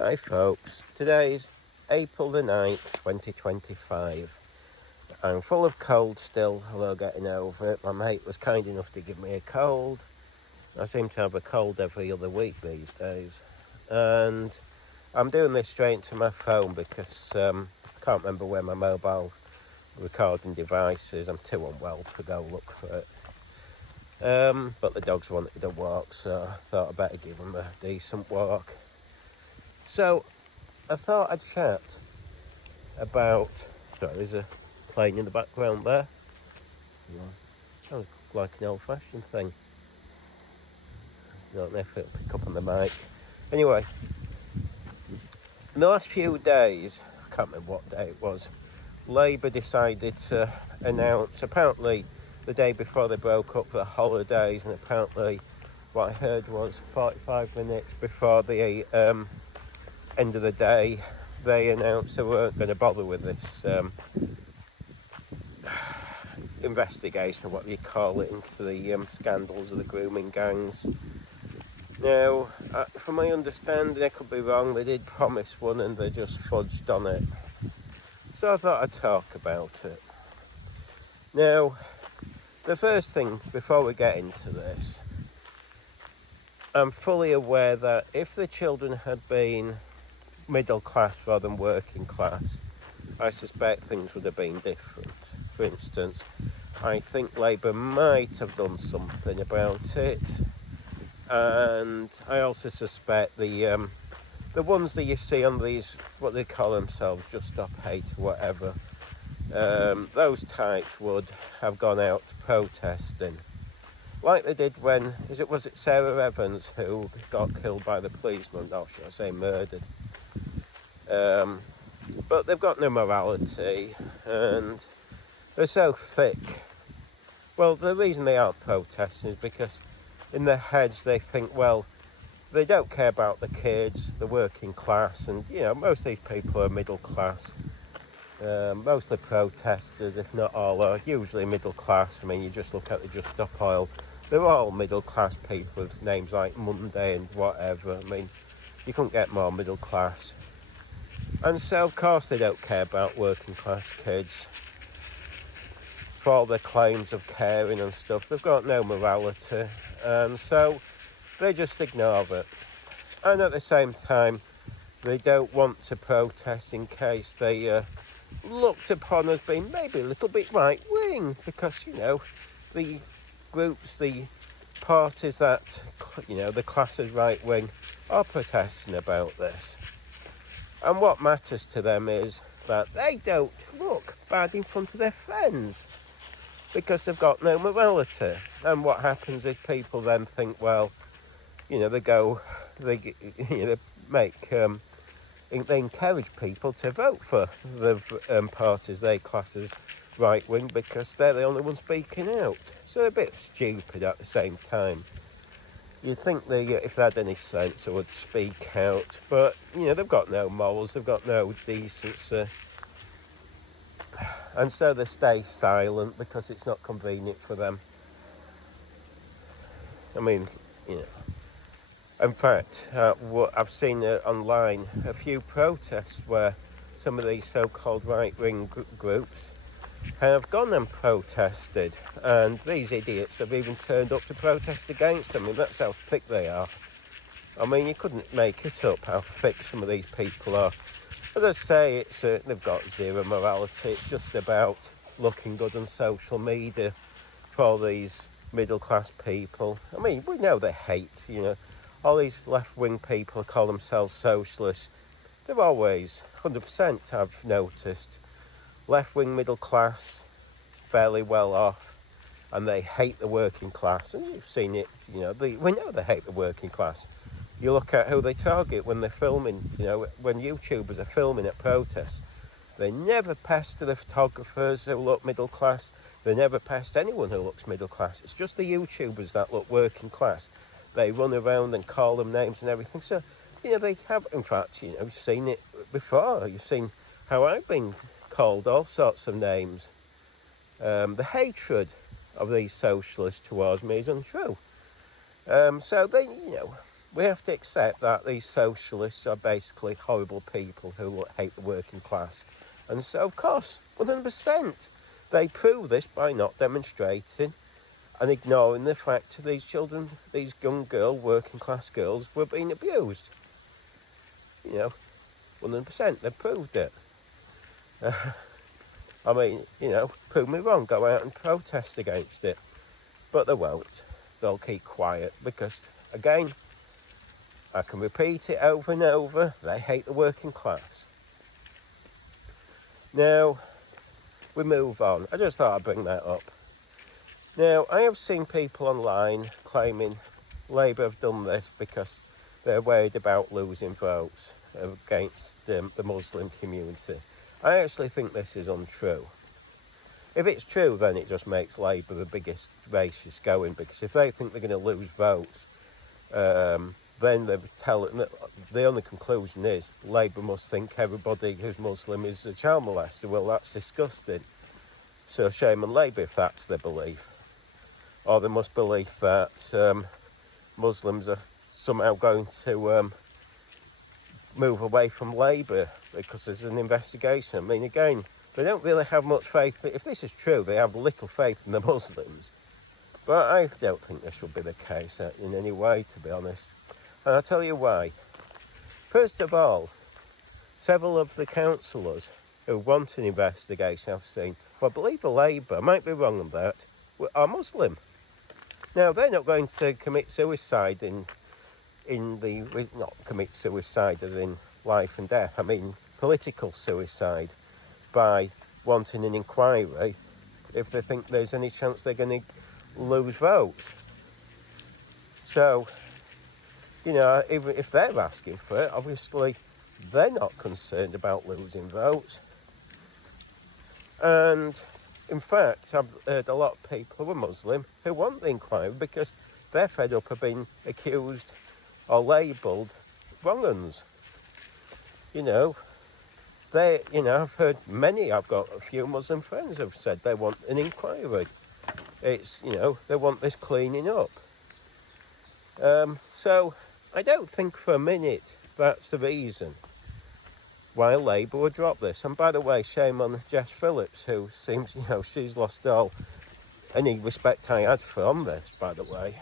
Hi folks, today's April the 9th, 2025. I'm full of cold still, although getting over it. My mate was kind enough to give me a cold. I seem to have a cold every other week these days. And I'm doing this straight into my phone because I can't remember where my mobile recording device is. I'm too unwell to go look for it. But the dogs wanted a walk, so I thought I'd better give them a decent walk. So I thought I'd chat about. Sorry, there's a plane in the background there. Sounds like an old-fashioned thing. Don't know if it'll pick up on the mic. Anyway, in the last few days, I can't remember what day it was, Labour decided to announce, apparently the day before they broke up for the holidays, and apparently what I heard was 45 minutes before the end of the day, they announced they weren't going to bother with this investigation, or what do you call it, into the scandals of the grooming gangs. Now, from my understanding, I could be wrong, they did promise one and they just fudged on it. So I thought I'd talk about it. Now, the first thing, before we get into this, I'm fully aware that if the children had been middle class rather than working class, I suspect things would have been different. For instance, I think Labour might have done something about it, and I also suspect the ones that you see on these, what they call themselves, Just Stop Hate or whatever, those types would have gone out protesting, like they did when, was it Sarah Evans who got killed by the policeman, or should I say murdered. But they've got no morality, and they're so thick. Well, the reason they aren't protesting is because in their heads they think, well, they don't care about the kids, the working class, and most of these people are middle class. Most of the protesters, if not all, are usually middle class. I mean, you just look at the Just Stop Oil, they're all middle class people with names like Monday and whatever. I mean, you couldn't get more middle class. And so, of course, they don't care about working class kids. For all their claims of caring and stuff, they've got no morality, and so they just ignore it. And at the same time, they don't want to protest in case they looked upon as being maybe a little bit right-wing, because the groups, the parties that the class is right-wing are protesting about this. And what matters to them is that they don't look bad in front of their friends, because they've got no morality. And what happens is people then think, well, they encourage people to vote for the parties they class as right-wing, because they're the only ones speaking out. So they're a bit stupid at the same time. You'd think if they had any sense, they would speak out, but they've got no morals, they've got no decency, and so they stay silent because it's not convenient for them. I mean, in fact, I've seen online a few protests where some of these so-called right-wing groups have gone and protested, and these idiots have even turned up to protest against them. I mean, that's how thick they are. I mean, you couldn't make it up how thick some of these people are. As I say, they've got zero morality. It's just about looking good on social media for all these middle-class people. I mean, we know they hate, all these left-wing people call themselves socialists. They're always, 100%, I've noticed, left-wing middle class, fairly well off, and they hate the working class. And you've seen it, we know they hate the working class. You look at who they target when they're filming, when YouTubers are filming at protests. They never pester the photographers who look middle class. They never pest anyone who looks middle class. It's just the YouTubers that look working class. They run around and call them names and everything. So, they have, in fact, you've seen it before. You've seen how I've been called all sorts of names. The hatred of these socialists towards me is untrue. So they, we have to accept that these socialists are basically horrible people who hate the working class. And so, of course, 100%, they prove this by not demonstrating and ignoring the fact that these children, these young girls, working class girls, were being abused. 100%, they proved it. I mean, prove me wrong, go out and protest against it. But they won't. They'll keep quiet because, again, I can repeat it over and over, they hate the working class. Now, we move on. I just thought I'd bring that up. Now, I have seen people online claiming Labour have done this because they're worried about losing votes against the Muslim community. I actually think this is untrue. If it's true, then it just makes Labour the biggest racist going, because if they think they're going to lose votes, then the only conclusion is Labour must think everybody who's Muslim is a child molester. Well, that's disgusting. So shame on Labour if that's their belief. Or they must believe that Muslims are somehow going to move away from Labour because there's an investigation. I mean, again, they don't really have much faith. If this is true, they have little faith in the Muslims. But I don't think this will be the case in any way, to be honest. And I'll tell you why. First of all, several of the councillors who want an investigation I've seen, well, I believe the Labour, I might be wrong on that, are Muslim. Now, they're not going to commit suicide not commit suicide as in life and death, I mean political suicide, by wanting an inquiry if they think there's any chance they're going to lose votes. So, even if they're asking for it, obviously they're not concerned about losing votes. And in fact, I've heard a lot of people who are Muslim who want the inquiry because they're fed up of being accused or labelled wrong uns. I've heard I've got a few Muslim friends who've said they want an inquiry. It's, they want this cleaning up. So I don't think for a minute that's the reason why Labour would drop this. And by the way, shame on Jess Phillips, who seems, she's lost all any respect I had from this, by the way.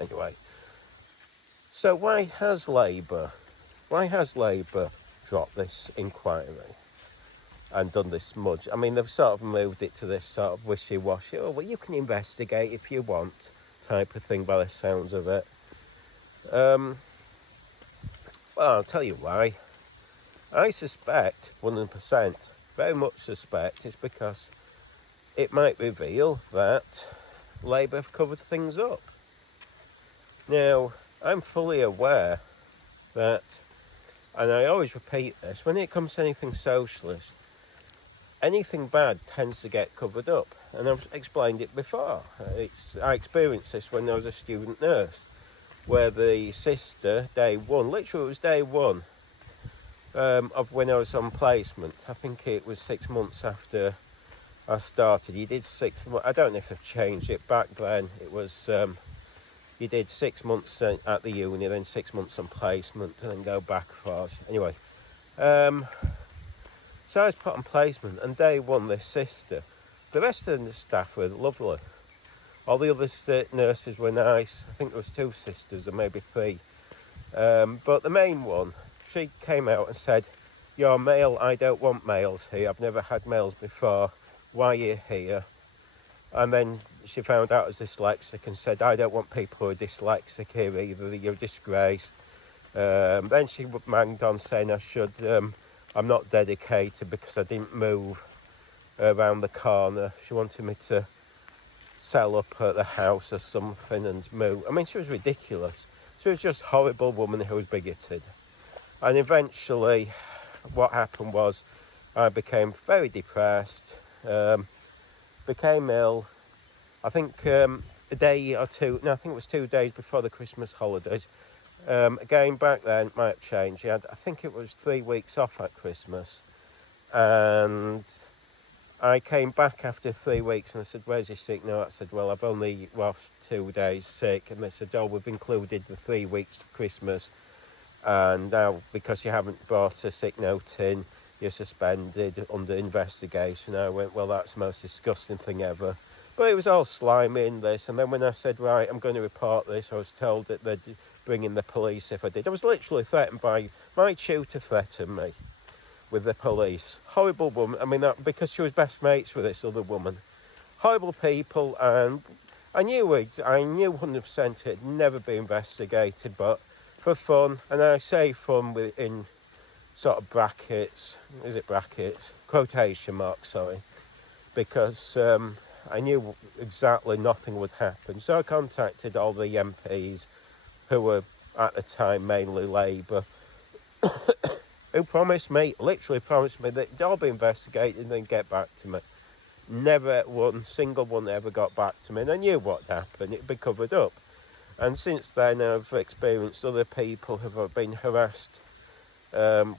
Anyway, so why has Labour dropped this inquiry and done this smudge? I mean, they've sort of moved it to this sort of wishy-washy, well, you can investigate if you want type of thing by the sounds of it. Well, I'll tell you why. I suspect, 100%, very much suspect, it's because it might reveal that Labour have covered things up. Now, I'm fully aware that, and I always repeat this, when it comes to anything socialist, anything bad tends to get covered up. And I've explained it before. I experienced this when I was a student nurse, where the sister, day one, literally it was day one of when I was on placement. I think it was 6 months after I started. You did 6 months, I don't know if they've changed it. Back then it was, you did 6 months at the uni, then 6 months on placement, and then go back for us. Anyway, so I was put on placement, and day one, this sister, the rest of the staff were lovely. All the other nurses were nice. I think there was 2 sisters, or maybe 3. But the main one, she came out and said, "You're male, I don't want males here. I've never had males before. Why are you here?" And then she found out I was dyslexic and said, "I don't want people who are dyslexic here either. You're a disgrace." Then she manged on saying I'm not dedicated because I didn't move around the corner. She wanted me to sell up at the house or something and move. I mean, she was ridiculous. She was just a horrible woman who was bigoted. And eventually what happened was I became very depressed, became ill. I think a day or two, no, I think it was 2 days before the Christmas holidays. Again, back then, it might have changed. I think it was 3 weeks off at Christmas. And I came back after 3 weeks and I said, where's your sick note? I said, well, I've only lost 2 days sick. And they said, oh, we've included the 3 weeks to Christmas. And now, because you haven't brought a sick note in, you're suspended under investigation. I went, well, that's the most disgusting thing ever. But it was all slimy in this. And then when I said, right, I'm going to report this, I was told that they'd bring in the police if I did. I was literally threatened by my tutor, threatened me with the police. Horrible woman. I mean, because she was best mates with this other woman. Horrible people, and I knew 100% it had never been investigated, but for fun, and I say fun in sort of brackets, is it brackets? Quotation marks, sorry, because I knew exactly nothing would happen. So I contacted all the MPs who were at the time mainly Labour, who literally promised me that they'd all be investigated and then get back to me. Never one single one ever got back to me, and I knew what happened. It'd be covered up. And since then I've experienced other people who have been harassed,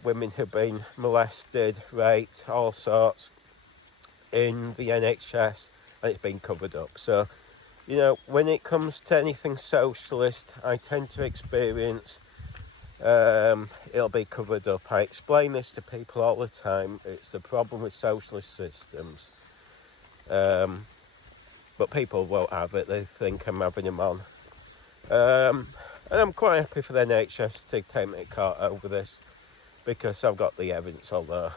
women who've been molested, raped, all sorts in the NHS, and it's been covered up. So, you know, when it comes to anything socialist, I tend to experience it'll be covered up. I explain this to people all the time. It's the problem with socialist systems. But people won't have it. They think I'm having them on. And I'm quite happy for the NHS to take me to court over this, because I've got the evidence, although,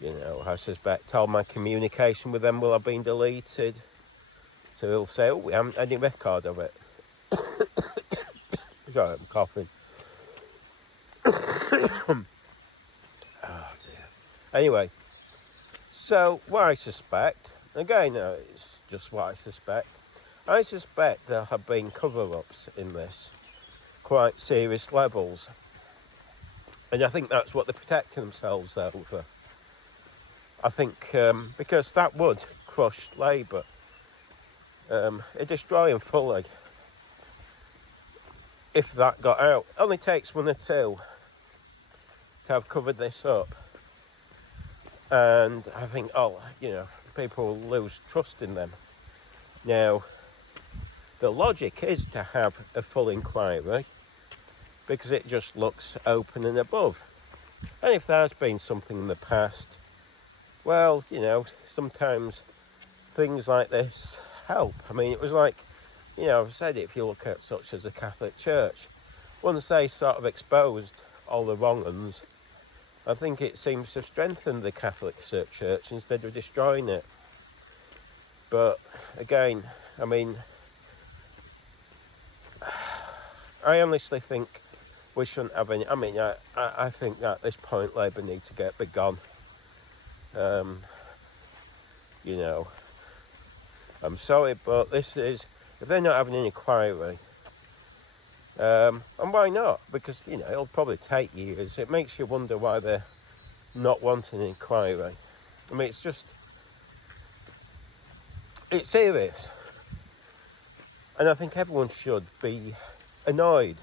you know, I suspect all my communication with them will have been deleted. So they'll say, oh, we haven't any record of it. Sorry, I'm coughing. Oh dear. Anyway, so what I suspect, again, it's just what I suspect there have been cover-ups in this, quite serious levels, and I think that's what they're protecting themselves over. I think because that would crush Labour, it'd destroy them fully if that got out. It only takes 1 or 2 to have covered this up, and I think, oh, you know, people will lose trust in them. Now, the logic is to have a full inquiry, because it just looks open and above. And if there's been something in the past, well, you know, sometimes things like this help. I mean, it was like, you know, I've said it, if you look at such as the Catholic Church, once they sort of exposed all the wrong ones, I think it seems to strengthen the Catholic Church instead of destroying it. But again, I mean, I honestly think we shouldn't have any. I mean, I think at this point Labour needs to be gone. You know, I'm sorry, but this is, if they're not having an inquiry, and why not? Because, you know, it'll probably take years. It makes you wonder why they're not wanting an inquiry. I mean, it's serious. And I think everyone should be annoyed.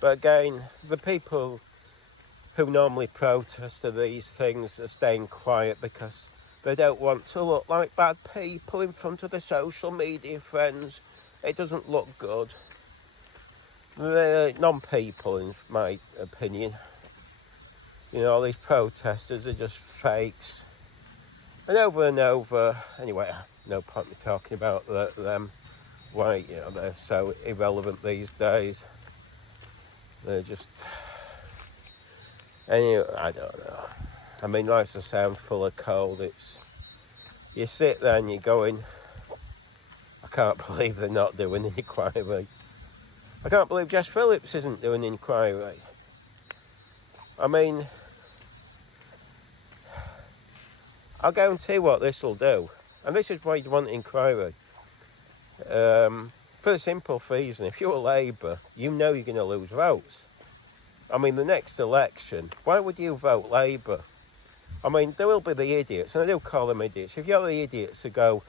But again, the people who normally protest to these things are staying quiet because they don't want to look like bad people in front of their social media friends. It doesn't look good. They're non-people, in my opinion. You know, all these protesters are just fakes. And over, anyway, no point me talking about them. Why, you know, they're so irrelevant these days. They're just, anyway, I don't know. I mean, like I say, I'm full of cold. You sit there and you're going, I can't believe they're not doing an inquiry. I can't believe Jess Phillips isn't doing an inquiry. I mean, I'll guarantee what this will do. And this is why you want an inquiry. For the simple reason, if you're Labour, you know you're going to lose votes. I mean, the next election, why would you vote Labour? I mean, there will be the idiots, and I do call them idiots. If you're the idiots who go,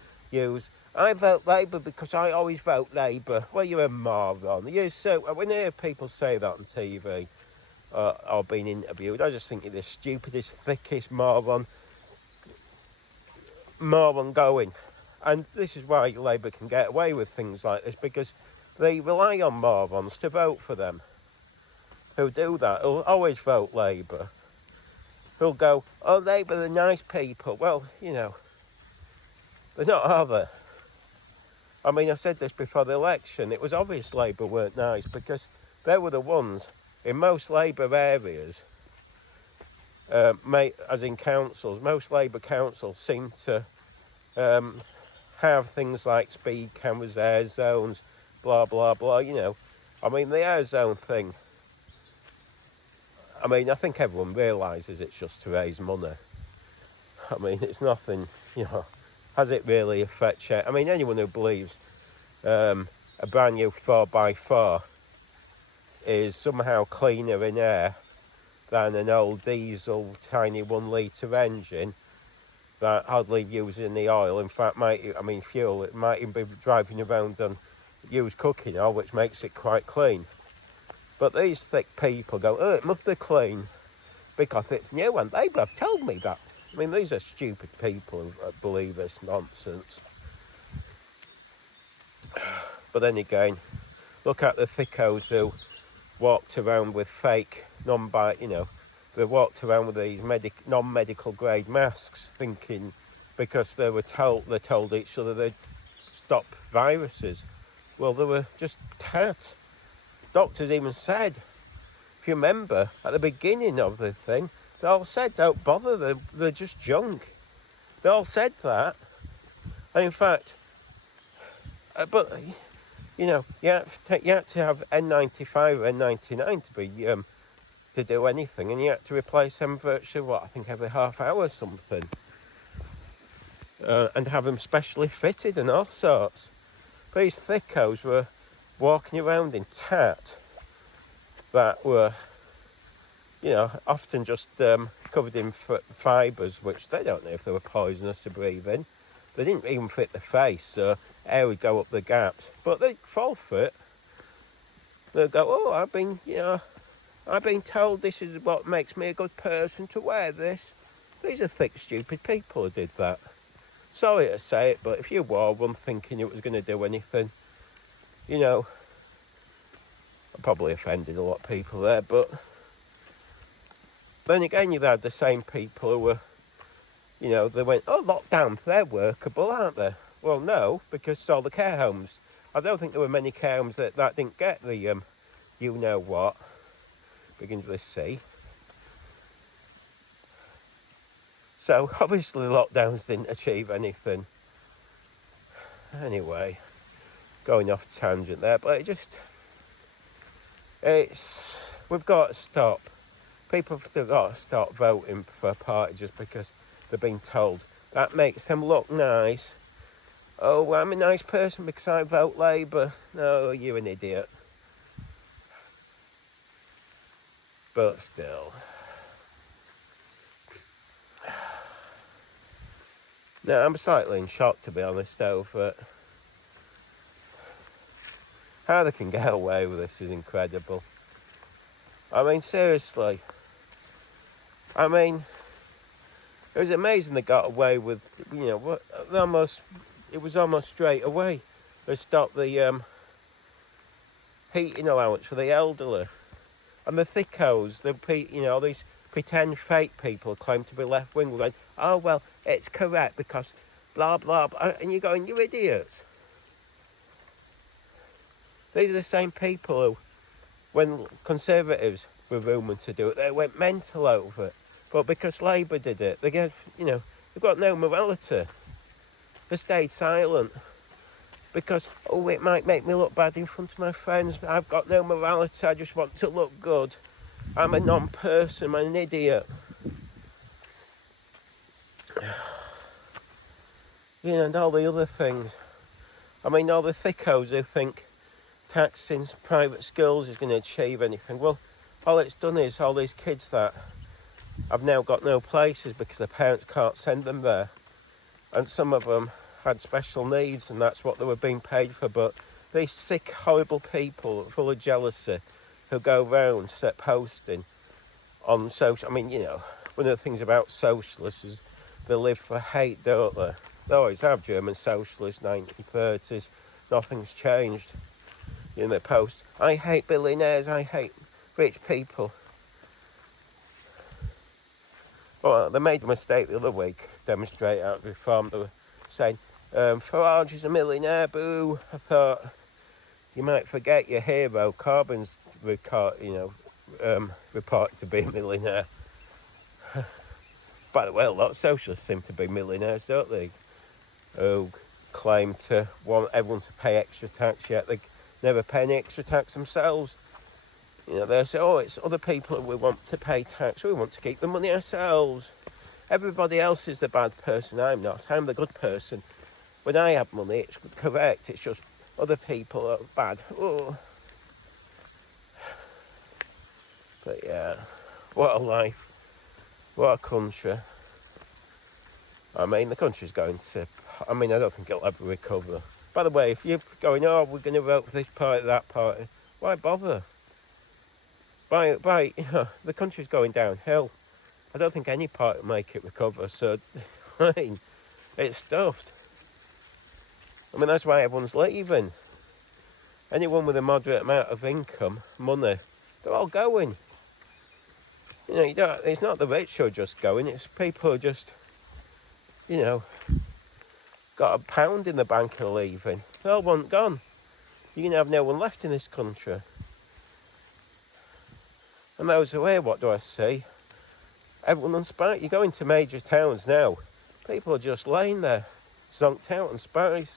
I vote Labour because I always vote Labour. Well, you're a moron. When I hear people say that on TV or being interviewed, I just think you're the stupidest, thickest moron. more ongoing. And this is why Labour can get away with things like this, because they rely on morons to vote for them. Who do that, who'll always vote Labour. Who'll go, oh, Labour are nice people. Well, you know, they're not, are they? I mean, I said this before the election. It was obvious Labour weren't nice, because they were the ones in most Labour areas, as in councils, most Labour councils seem to have things like speed cameras, air zones, blah, blah, blah, you know. I mean, the air zone thing, I mean, I think everyone realises it's just to raise money. I mean, it's nothing, you know, has it really affected? I mean, anyone who believes a brand new 4x4 is somehow cleaner in air than an old diesel tiny 1 litre engine that hardly uses any oil, in fact, fuel, it might even be driving around on used cooking oil, which makes it quite clean. But these thick people go, oh, it must be clean because it's new, and Labour have told me that. I mean, these are stupid people who believe this nonsense. But then again, look at the thickos who walked around with fake, you know, they walked around with these non-medical grade masks, thinking because they told each other they'd stop viruses. Well, they were just tats. Doctors even said, if you remember, at the beginning of the thing, they all said, don't bother, they're just junk. They all said that. And in fact, but, you know, you had to have N95 or N99 to be to do anything, and you had to replace them virtually, I think every half hour or something. And have them specially fitted and all sorts. These thickos were walking around in tat that were, you know, often just covered in fibres, which they don't know if they were poisonous to breathe in. They didn't even fit the face, so air would go up the gaps. But they'd fall for it. They'd go, oh, I've been told this is what makes me a good person to wear this. These are thick, stupid people who did that. Sorry to say it, but if you wore one thinking it was going to do anything, you know, I probably offended a lot of people there, but then again, you had the same people who were, you know, they went, oh, lockdown, they're workable, aren't they? Well, no, because all the care homes, I don't think there were many care homes that didn't get the, you know what, begins with C. So, obviously, lockdowns didn't achieve anything. Anyway, going off tangent there, but we've got to stop. People have got to stop voting for a party just because they're being told. That makes them look nice. Oh, I'm a nice person because I vote Labour. No, you're an idiot. But still. No, I'm slightly in shock, to be honest, over how they can get away with this is incredible. I mean, seriously. I mean, it was amazing they got away with, you know, it was almost straight away. They stopped the heating allowance for the elderly. And the thickos, you know, these pretend fake people claim to be left-wing, going, oh, well, it's correct because blah, blah, blah. And you're going, you idiots. These are the same people who, when Conservatives were rumoured to do it, they went mental over it. But because Labour did it, they've got no morality. They stayed silent. Because, oh, it might make me look bad in front of my friends. I've got no morality, I just want to look good. I'm a non-person, I'm an idiot. You know, and all the other things. I mean, all the thickos who think taxing private schools is going to achieve anything. Well, all it's done is all these kids that have now got no places because their parents can't send them there. And some of them had special needs, and that's what they were being paid for. But these sick, horrible people full of jealousy who go round posting on social, I mean, you know, one of the things about socialists is they live for hate, don't they? They always have. German socialists, 1930s. Nothing's changed in the post. I hate billionaires. I hate rich people. Well, they made a mistake the other week, demonstrate out of Reform. They were saying, Farage is a millionaire, boo. I thought, you might forget your hero, Corbyn's reported to be a millionaire. By the way, a lot of socialists seem to be millionaires, don't they? Who claim to want everyone to pay extra tax, yet they never pay any extra tax themselves. You know, they say, oh, it's other people we want to pay tax, we want to keep the money ourselves. Everybody else is the bad person, I'm not. I'm the good person. When I have money, it's correct, it's just other people are bad. Oh. But yeah, what a life, what a country. I mean, the country's going to, I don't think it'll ever recover. By the way, if you're going, oh, we're going to vote for this party, that party, why bother? The country's going downhill. I don't think any party will make it recover, so, I mean, it's stuffed. I mean, that's why everyone's leaving. Anyone with a moderate amount of income, money, they're all going. You know, it's not the rich who are just going, it's people who just, got a pound in the bank are leaving. They all want gone. You're going to have no one left in this country. And those who are here, what do I see? Everyone on spice. You go into major towns now, people are just laying there, zonked out on spice.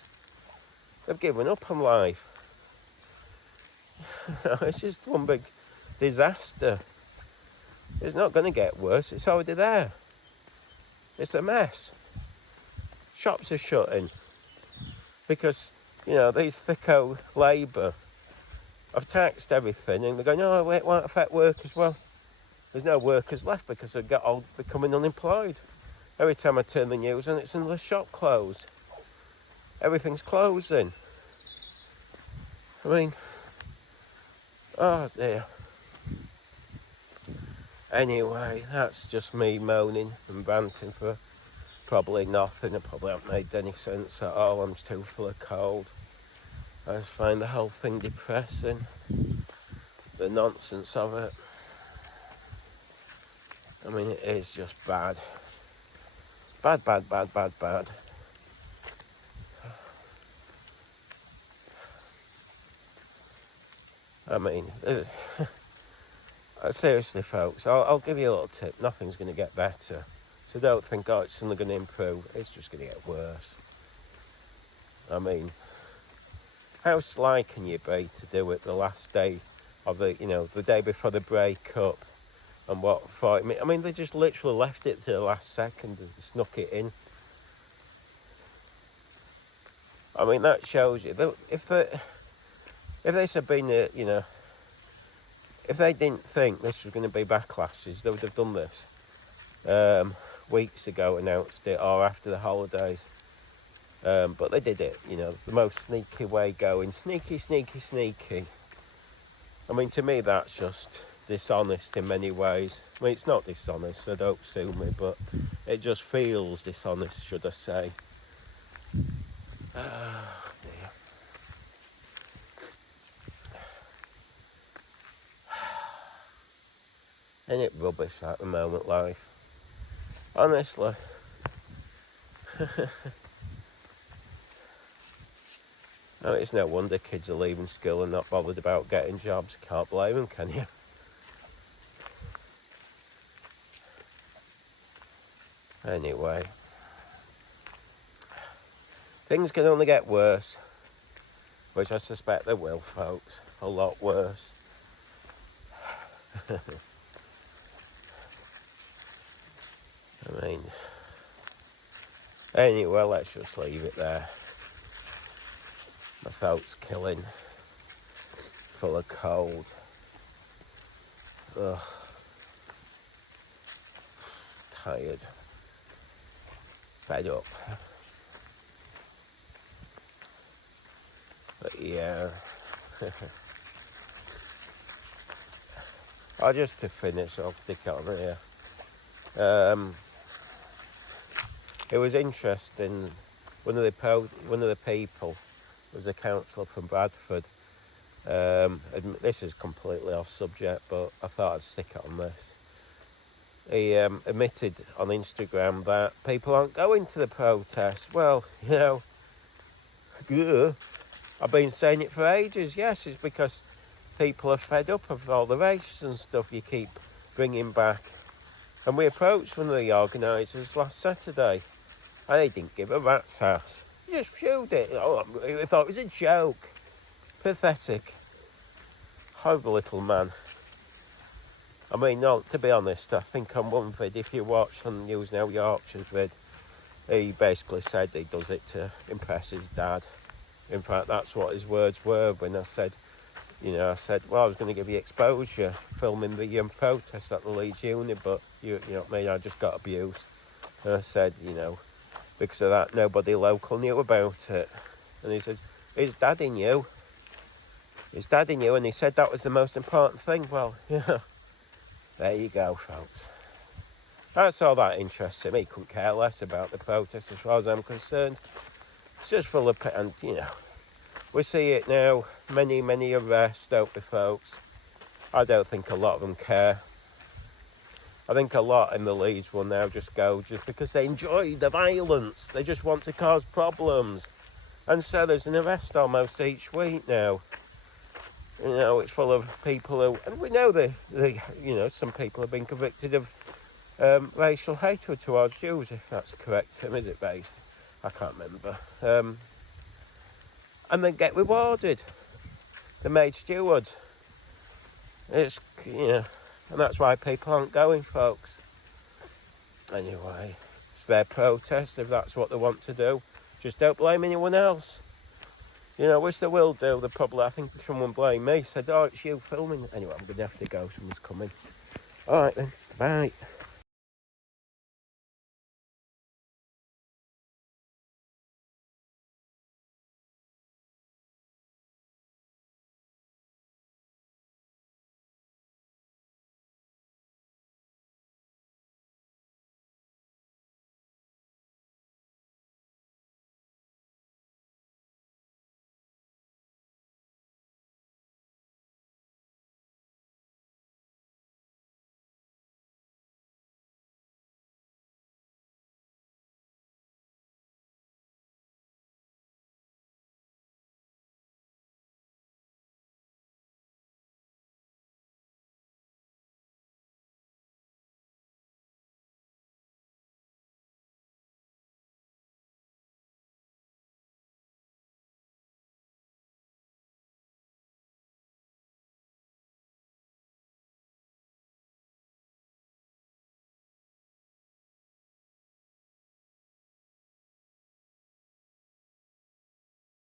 They've given up on life. It's just one big disaster. It's not going to get worse, it's already there. It's a mess. Shops are shutting because, these thicko Labour have taxed everything and they're going, oh, it won't affect workers. Well, there's no workers left because they've got all becoming unemployed. Every time I turn the news on, it's another shop closed. Everything's closing. I mean, oh dear. Anyway, that's just me moaning and ranting for probably nothing. I probably haven't made any sense at all. I'm too full of cold. I just find the whole thing depressing. The nonsense of it. I mean, it is just bad. Bad, bad, bad, bad, bad. I mean, seriously, folks, I'll give you a little tip. Nothing's going to get better. So don't think, oh, it's suddenly going to improve. It's just going to get worse. I mean, how sly can you be to do it the last day of the day before the break-up? And what for? I mean, they just literally left it to the last second and snuck it in. I mean, that shows you that if this had been, if they didn't think this was going to be backlashes, they would have done this weeks ago, announced it, or after the holidays. But they did it, the most sneaky way going. Sneaky, sneaky, sneaky. I mean, to me, that's just dishonest in many ways. I mean, it's not dishonest, so don't sue me, but it just feels dishonest, should I say. Oh, dear. Ain't it rubbish at the moment, life? Honestly. No, it's no wonder kids are leaving school and not bothered about getting jobs. Can't blame them, can you? Anyway. Things can only get worse. Which I suspect they will, folks. A lot worse. I mean... Anyway, let's just leave it there. My throat's killing. Full of cold. Ugh. Tired. Fed up. But yeah. Just to finish, I'll stick it on here. It was interesting one of the people was a councillor from Bradford. This is completely off subject, but I thought I'd stick it on this. He admitted on Instagram that people aren't going to the protest. Well, you know, I've been saying it for ages. Yes, it's because people are fed up of all the races and stuff you keep bringing back. And we approached one of the organisers last Saturday, and he didn't give a rat's ass. He just viewed it. Oh, we thought it was a joke. Pathetic. Horrible little man. I mean, no, to be honest, I think on one vid, if you watch on News Now Yorkshire's vid, he basically said he does it to impress his dad. In fact, that's what his words were when I said, you know, I said, well, I was going to give you exposure filming the protests at the Leeds Uni, but you know what I mean, I just got abused. And I said, you know, because of that, nobody local knew about it. And he said, his dad knew. His dad knew, and he said that was the most important thing. Well, yeah, there you go, folks. That's all that interests him. He couldn't care less about the protest as far as I'm concerned. It's just full of, and you know, we see it now, many arrests, don't we, folks? I don't think a lot of them care. I think a lot in the Leeds will now just go just because they enjoy the violence. They just want to cause problems. And so there's an arrest almost each week now. You know, it's full of people who, and we know you know, some people have been convicted of racial hatred towards Jews, if that's correct. Is it based? I can't remember. And they get rewarded. They're made stewards. It's, you know, and that's why people aren't going, folks. Anyway, it's their protest if that's what they want to do. Just don't blame anyone else. You know, which they will do. They probably, I think someone blamed me, said, oh, it's you filming. Anyway, I'm going to have to go. Someone's coming. All right then, bye.